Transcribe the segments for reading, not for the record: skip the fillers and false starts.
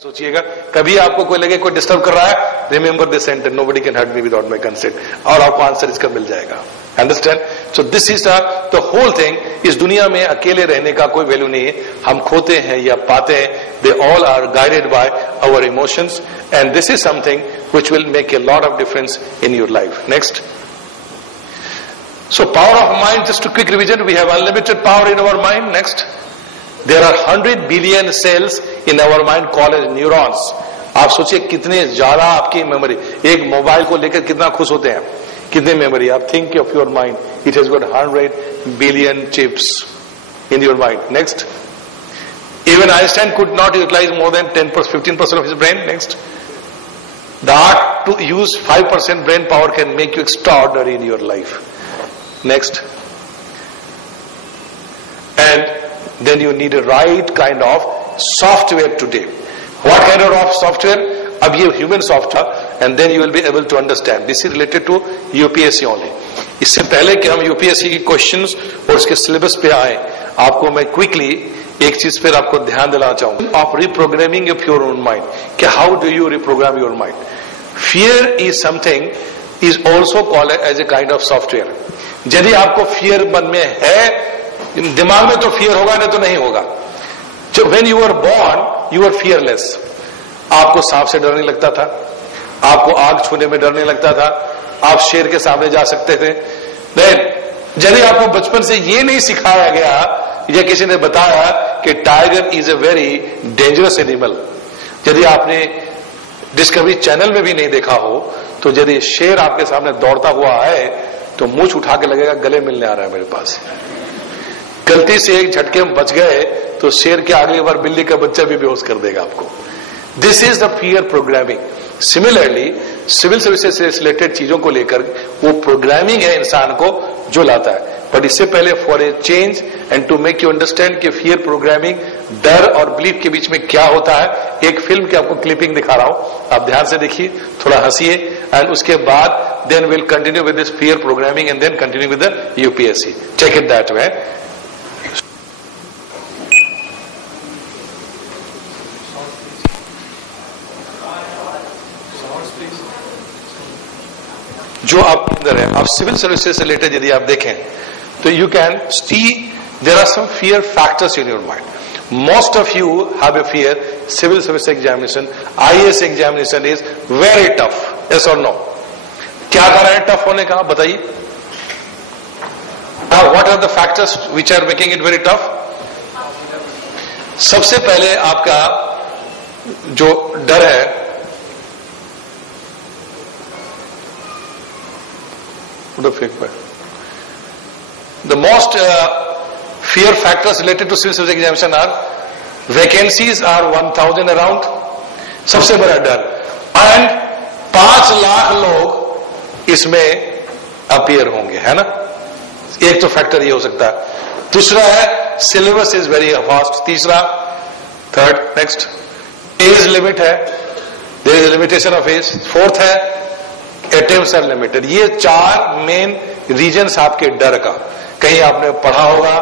सोचिएगा, कभी आपको कोई लगे कोई डिस्टर्ब कर रहा है, remember this sentence, nobody can hurt me without my consent, और आपको आंसर इसका मिल जाएगा। Understand? So this is the whole thing. इस दुनिया में अकेले रहने का कोई वैल्यू नहीं है, हम खोते हैं या पाते हैं, they all are guided by our emotions, and this is something which will make a lot of difference in your life. Next, so power of mind, just a quick revision, we have unlimited power in our mind. Next, there are 100 billion cells in our mind called as neurons. आप सोचिए कितने ज्यादा आपकी memory, एक mobile को लेकर कितना खुश होते हैं, कितने मेमोरी। आप think of your mind, it has got 100 billion chips in your mind. Next, even Einstein could not utilize more than 10%, 15% of his brain. Next, the art to use 5% brain power can make you extraordinary in your life. Next, and then you need a right kind of software today. What kind of software? अब ये human software, and then you will be able to understand. This is related to UPSC only. इससे पहले कि हम UPSC की questions और उसके syllabus पे आए, आपको मैं quickly एक चीज पर आपको ध्यान दिलाना चाहूंगा, of reprogramming of your own mind. कि how do you reprogram your mind? Fear is something is also called as a kind of software. यदि आपको फियर मन में है, दिमाग में तो फियर होगा, नहीं तो नहीं होगा। When you are born you are fearless. आपको सांप से डर नहीं लगता था, आपको आग छूने में डर नहीं लगता था, आप शेर के सामने जा सकते थे। नहीं, यदि आपको बचपन से ये नहीं सिखाया गया या किसी ने बताया कि tiger is a very dangerous animal, यदि आपने डिस्कवरी चैनल में भी नहीं देखा हो, तो यदि शेर आपके सामने दौड़ता हुआ आए तो मुंह उठा के लगेगा गले मिलने आ रहा है मेरे पास। गलती से एक झटके में बच गए तो शेर के अगली बार बिल्ली का बच्चा भी बेहोश कर देगा आपको। This is the fear programming. Similarly civil services से रिलेटेड चीजों को लेकर वो प्रोग्रामिंग है इंसान को जो लाता है। बट इससे पहले for a change and to make you understand कि फियर प्रोग्रामिंग, डर और बिलीफ के बीच में क्या होता है, एक फिल्म की आपको क्लिपिंग दिखा रहा हूं, आप ध्यान से देखिए, थोड़ा हंसिए, एंड उसके बाद then we'll continue with this fear programming and then continue with the UPSC. Take it that way. जो आप अंदर है, आप सिविल सर्विसेज से रिलेटेड यदि आप देखें तो you can see there are some fear factors in your mind. Most of you have a fear. Civil service examination, IAS examination is very tough. Yes or no? क्या कारण है tough होने का, बताइए। What are the factors which are making it very tough? सबसे पहले आपका जो डर है, the most fear factors related to civil service examination are vacancies are 1000 around, सबसे बड़ा डर, एंड 5 लाख लोग इसमें अपीयर होंगे, है ना। एक तो फैक्टर ये हो सकता है। दूसरा है सिलेबस इज वेरी फास्ट। तीसरा, थर्ड, नेक्स्ट, एज लिमिट है, there is limitation of age. Fourth है अटेम्प्ट्स आर लिमिटेड। ये 4 मेन रीजन्स आपके डर का, कहीं आपने पढ़ा होगा,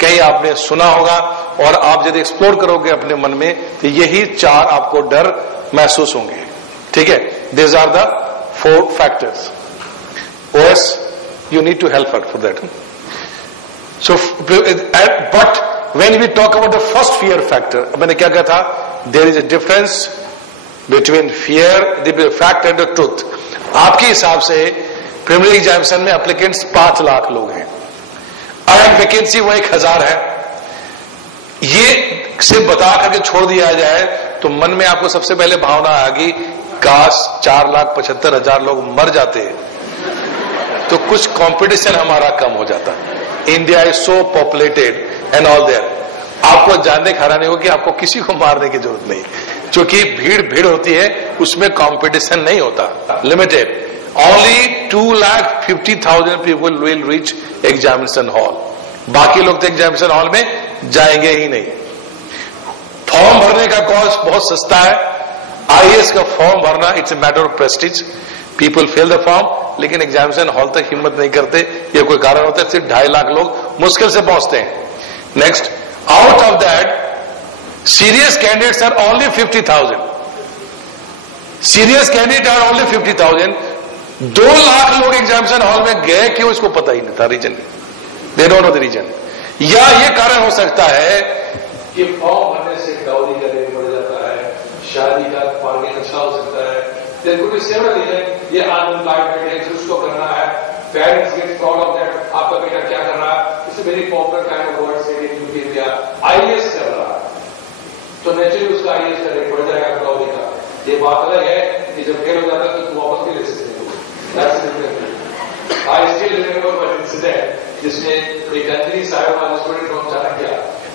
कहीं आपने सुना होगा, और आप यदि एक्सप्लोर करोगे अपने मन में तो यही 4 आपको डर महसूस होंगे। ठीक है, this are the 4 factors. OS, you need to help her for that. So, but when we talk about the first fear factor, मैंने क्या कहा था? There is a difference between fear, the fact and the truth. आपके हिसाब से preliminary examination में applicants 5 lakh लोग हैं, और वैकेंसी वो 1000 है। ये से बता करके छोड़ दिया जाए तो मन में आपको सबसे पहले भावना आएगी, काश 4,75,000 लोग मर जाते हैं तो कुछ कंपटीशन हमारा कम हो जाता। India is so populated and all there. आपको जानने का हैरानी हो कि आपको किसी को मारने की जरूरत नहीं, क्योंकि भीड़ होती है, उसमें कंपटीशन नहीं होता, limited. Only 2,50,000 people will reach examination hall, बाकी लोग तो एग्जामिनेशन हॉल में जाएंगे ही नहीं। फॉर्म भरने का कॉस्ट बहुत सस्ता है। IAS का फॉर्म भरना it's a matter of prestige. People fill the form, लेकिन एग्जामिनेशन हॉल तक हिम्मत नहीं करते, ये कोई कारण होता है, सिर्फ 2.5 लाख लोग मुश्किल से पहुंचते हैं। Next, out of that Serious candidates are only 50,000. Serious candidates are only 50,000. 2 lakh लोग एग्जामिनेशन हॉल में गए क्यों, इसको पता ही नहीं था reason. They don't know the reason. या ये कारण हो सकता है कि फॉर्म भरने से डाउरी का रेट बढ़ जाता है, शादी का बार्गेन अच्छा हो सकता है. There could be several reason. ये अनएम्प्लॉयमेंट है, उसको करना है. Parents get proud of that, आपका बेटा क्या कर रहा है. It's a very popular kind of word said in UK India. IAS कर रहा है तो नेचुरली उसका आईएएस का रेट बढ़ जाएगा डाउरी का. ये बात अलग है कि जब फेल हो जाता है तो वापस भी ले सकते हो. That's different. I still remember one incident जिसमें एक गंदगी साहब वाला स्टूडेंट को चाणक्य,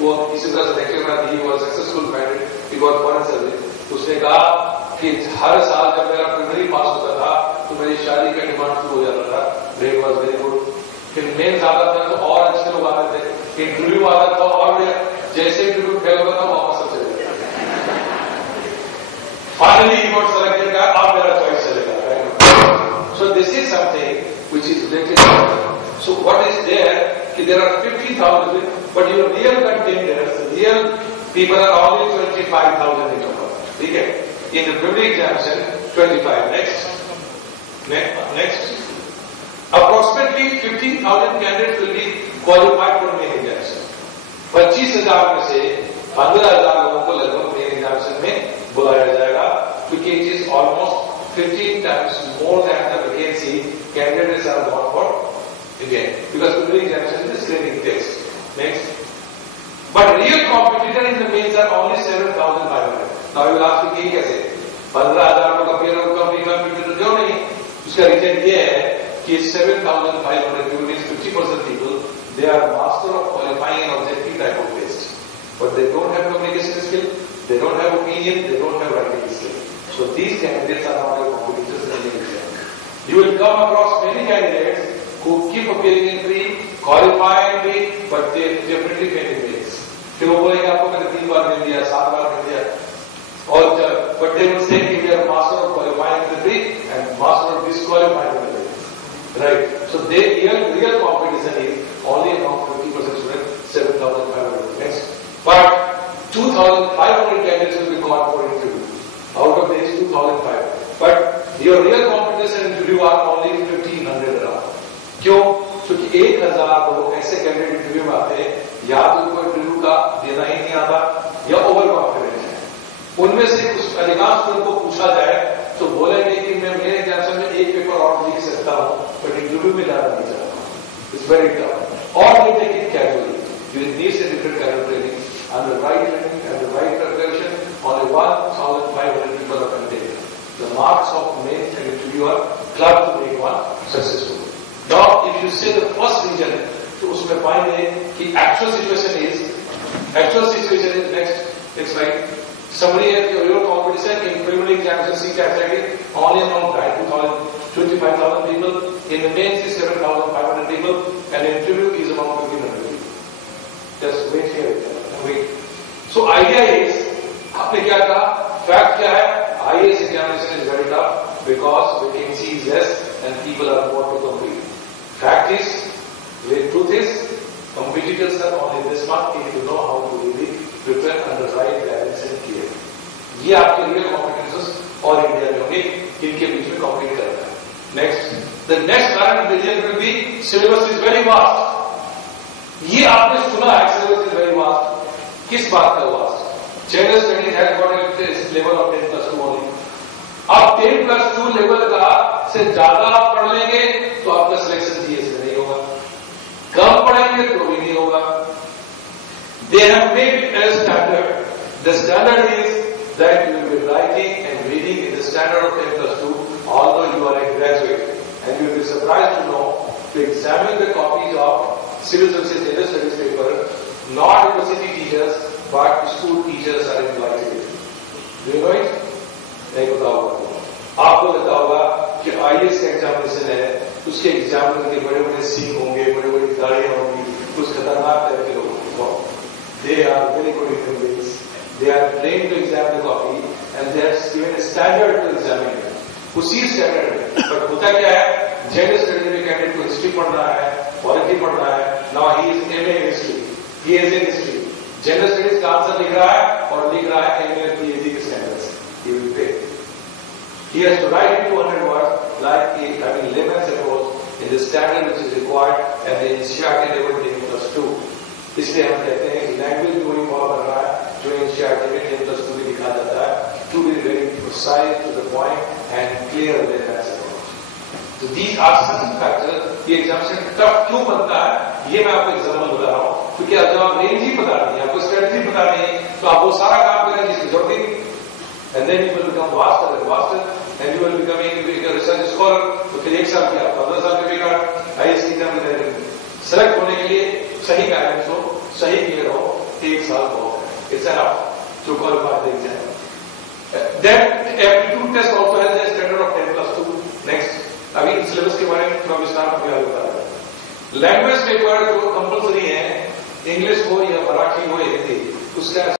वो किसी तरह से लेक्चर में दी, वो successful married, he got foreign service. उसने कहा कि हर साल जब मेरा प्रीलिमिनरी पास होता था तो मेरी शादी का डिमांड शुरू हो जाता था. Rate was very good. फिर मेन्स आता था तो और अच्छे लोग आते थे. इंटरव्यू आता था और जैसे इंटरव्यू फेल होता था वापस सब चले जाता. Finally he got selected. का आप मेरा चॉइस चलेगा. So this is something which is related to. So what is there? There are 50,000, but your real contenders, real people are only 25,000 in number. Okay? In the preliminary examination, 25. Next. Approximately 15,000 candidates will be qualified for main examination. 25,000 में से 15,000 लोगों को लगभग main examination में बुलाया जाएगा, क्योंकि it is almost 15 times more than the vacancy candidates are gone for again, because preliminary examination is screening test. Next. But real competitor in the mains are only 7,500. Now you will ask me कैसे 15,000 लोग अपने लोग company computer क्यों नहीं? उसका reason ये है कि 7,500 people means 50% people, they are master of qualifying an objective type of test, but they don't have communication skill, they don't have opinion, they don't have writing skill. So these candidates are not your competitors in the exam. You will come across many candidates who keep appearing in pre, qualify in pre, but they definitely fail in mains. फिर वो बोलेंगे आपको मैंने 3 बार मिल दिया, 7 बार मिल दिया, और but they will say कि they are master of qualifying in the pre and master of disqualifying in the mains. Right? So real competition is only around 50% students, 7,500. Next. But 2,500 candidates will be called for interview. Out of these 2,500. But your real competition interview are only 1,500 around. क्यों? क्योंकि 1,000 लोग ऐसे candidate interview में आते हैं, या तो उनको इंटरव्यू का देना ही नहीं आता, या ओवर कॉन्फिडेंस है. उनमें से कुछ अधिकांश लोगों को पूछा जाए तो बोलेंगे कि मैं मेरे एग्जामिनेशन में एक पेपर और लिख सकता हूं, बट इंटरव्यू में जाना नहीं चाहता. It's very tough. और they take it casually. You need a different kind of training, and the right training and the right preparation. Only 1,500 people are contained. The marks of main and interview are clubbed to make one successful. Now, if you say the first region, तो उसमें पाएंगे कि actual situation is next slide. Somebody has your competition in preliminary examination C category only among 25,000 people. In the mains is 7,500 people, and interview is among 1,500 people. Just wait here. Wait. So idea is, आपने क्या कहा? Fact क्या है? IAS examination is very tough because vacancy is less and people are more to compete. Fact is, the truth is, competitors are only this much if you know how to really prepare under right guidance and care. ये आपके real competences और India में होंगे, इनके बीच में compete करना है. Next, the next current region will be syllabus is very vast. ये आपने सुना है syllabus is very vast. किस बात का vast? General studies has got a level of 10+2 only. आप 10+2 लेवल का से ज्यादा आप पढ़ लेंगे तो आपका सिलेक्शन जीएस में नहीं होगा. कम पढ़ेंगे तो भी नहीं होगा. They have made it as standard. The standard is that you will be writing and reading in the standard of 10+2, although you are a graduate. And you will be surprised to know to examine the copies of civil services general studies paper, not university teachers, but school teachers are invited. Do you know it? नहीं पता होगा. आपको पता होगा कि IAS का examination है, उसके एग्जामिनर के बड़े बड़े सीन होंगे, बड़े बड़ी गाड़ियां होंगी, कुछ खतरनाक टाइप के लोग होंगे. They are very good human beings. They are trained to examine the copy and they are given a standard to examine it. उसी स्टैंडर्ड में. बट होता क्या है? जनरल स्टडी में कैंडिडेट को हिस्ट्री पढ़ना है, पॉलिटी पढ़ना है. Now he is MA in history, he is in history. General studies का आंसर लिख रहा है और लिख रहा है एमए पीएचडी के स्टैंडर्ड से, he will pay. He has to write 200 words like having layman's approach in the standard which is required and the NCERT level 10+2. इसलिए हम कहते हैं कि लैंग्वेज को ही फॉलो कर रहा है जो NCERT में 10+2 में लिखा जाता है, to be very precise, to the point and clear layman's approach. So these are certain factors. ये एग्जामिनेशन टफ क्यों बनता है ये मैं आपको एग्जाम्पल बता रहा हूँ, क्योंकि जब आप रेंज ही पता नहीं, आपको स्ट्रेटजी पता नहीं, तो आप वो सारा काम करें जिसकी जरूरत ही नहीं, and then you will become faster and faster and you will becoming a research scholar. तो फिर 1 साल किया, 15 साल के बेकार आईएएस की एग्जाम में सेलेक्ट होने के लिए सही गाइडेंस हो, सही क्लियर हो, 1 साल बहुत है, it's enough to qualify the exam. Then aptitude test also has a standard of 10+2. Next, अभी सिलेबस के बारे में थोड़ा विस्तार में बता रहा हूं. लैंग्वेज पेपर जो कंपल्सरी है, इंग्लिश हो या मराठी हो या हिंदी, उसका